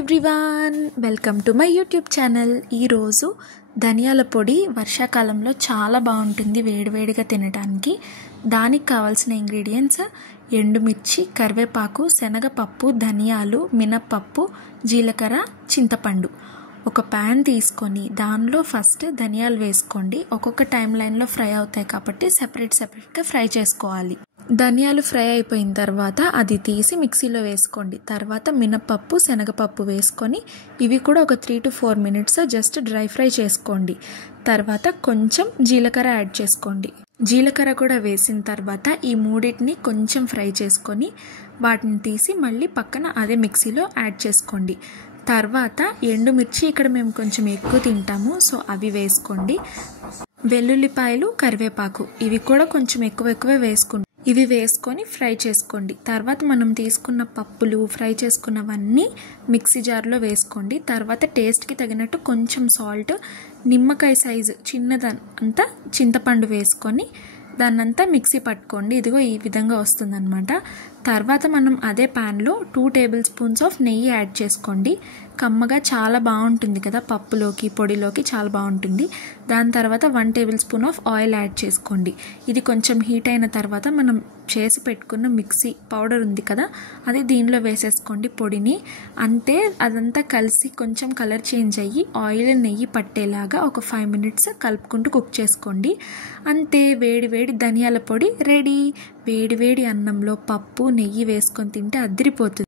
Everyone, welcome to my YouTube channel. ఈరోజు ధనియాల పొడి వర్షాకాలంలో చాలా బాగుంటుంది వేడివేడిగా తినడానికి. దానికి కావాల్సిన ఇంగ్రీడియంట్స్ ఎండుమిర్చి, కరివేపాకు, శనగపప్పు, ధనియాలు, మినప్పప్పు, జీలకర్ర, చింతపండు. ఒక ప్యాన్ తీసుకొని దానిలో ఫస్ట్ ధనియాలు వేసుకోండి. ఒక్కొక్క టైం లైన్లో ఫ్రై అవుతాయి కాబట్టి సెపరేట్గా ఫ్రై చేసుకోవాలి. ధనియాలు ఫ్రై అయిపోయిన తర్వాత అది తీసి మిక్సీలో వేసుకోండి. తర్వాత మినప్పప్పు, శనగపప్పు వేసుకొని ఇవి కూడా ఒక 3 to 4 minutes just dry fry చేసుకోండి. తర్వాత కొంచెం జీలకర్ర యాడ్ చేసుకోండి. జీలకర్ర కూడా వేసిన తర్వాత ఈ మూడింటిని కొంచెం ఫ్రై చేసుకొని వాటిని తీసి మళ్ళీ పక్కన అదే మిక్సీలో యాడ్ చేసుకోండి. తర్వాత ఎండుమిర్చి ఇక్కడ మేము కొంచెం ఎక్కువ తింటాము, సో అవి వేసుకోండి. వెల్లుల్లిపాయలు, కరివేపాకు ఇవి కూడా కొంచెం ఎక్కువ వేసుకోండి. ఇవి వేసుకొని ఫ్రై చేసుకోండి. తర్వాత మనం తీసుకున్న పప్పులు ఫ్రై చేసుకున్నవన్నీ మిక్సీ జార్లో వేసుకోండి. తర్వాత టేస్ట్కి తగినట్టు కొంచెం సాల్ట్, నిమ్మకాయ సైజు చిన్నదంతా చింతపండు వేసుకొని దాన్నంతా మిక్సీ పట్టుకోండి. ఇదిగో ఈ విధంగా వస్తుందన్నమాట. తర్వాత మనం అదే ప్యాన్లో 2 tablespoons ఆఫ్ నెయ్యి యాడ్ చేసుకోండి. కమ్మగా చాలా బాగుంటుంది కదా, పప్పులోకి పొడిలోకి చాలా బాగుంటుంది. దాని తర్వాత 1 tablespoon ఆఫ్ ఆయిల్ యాడ్ చేసుకోండి. ఇది కొంచెం హీట్ అయిన తర్వాత మనం చేసి పెట్టుకున్న మిక్సీ పౌడర్ ఉంది కదా, అది దీనిలో వేసేసుకోండి పొడిని. అంతే, అదంతా కలిసి కొంచెం కలర్ చేంజ్ అయ్యి ఆయిల్ నెయ్యి పట్టేలాగా ఒక 5 minutes కలుపుకుంటూ కుక్ చేసుకోండి. అంతే, వేడి ధనియాల పొడి రెడీ. వేడి అన్నంలో పప్పు నెయ్యి వేసుకొని తింటే అదిరిపోతుంది.